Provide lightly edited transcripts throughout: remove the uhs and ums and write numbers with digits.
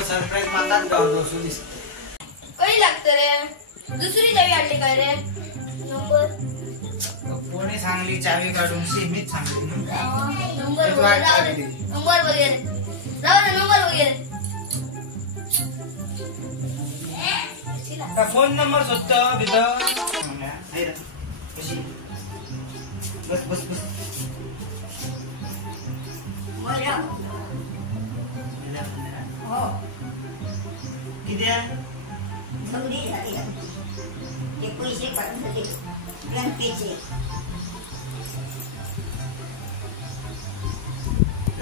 तुला सरप्राईज मारतात गाव काही लागतं रे? दुसरी चावी आणली काय रे? नंबर कोणी सांगली चावी काढून मीच सांगली नंबर वगैरे नंबर वगैरे नंबर वगैरे फोन नंबर शोधतो भितर बस बस बस किती पैसे बँकेचे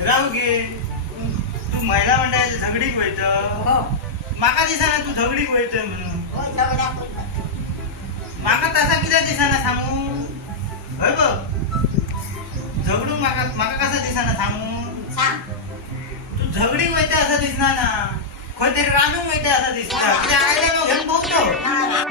राहू घे तू महिला मंडळाची झगडीक वयत माका दिसाना तू झगडीक वयत म्हणून माका तसा किती दिसाना सांगू होय बघ झगडून माका कसा दिसाना सांगू तू झगडीक वयत असं दिसना ना खंय तरी रांदूंक वयत असं दिसता कित्याक आयला घेऊन भोगतो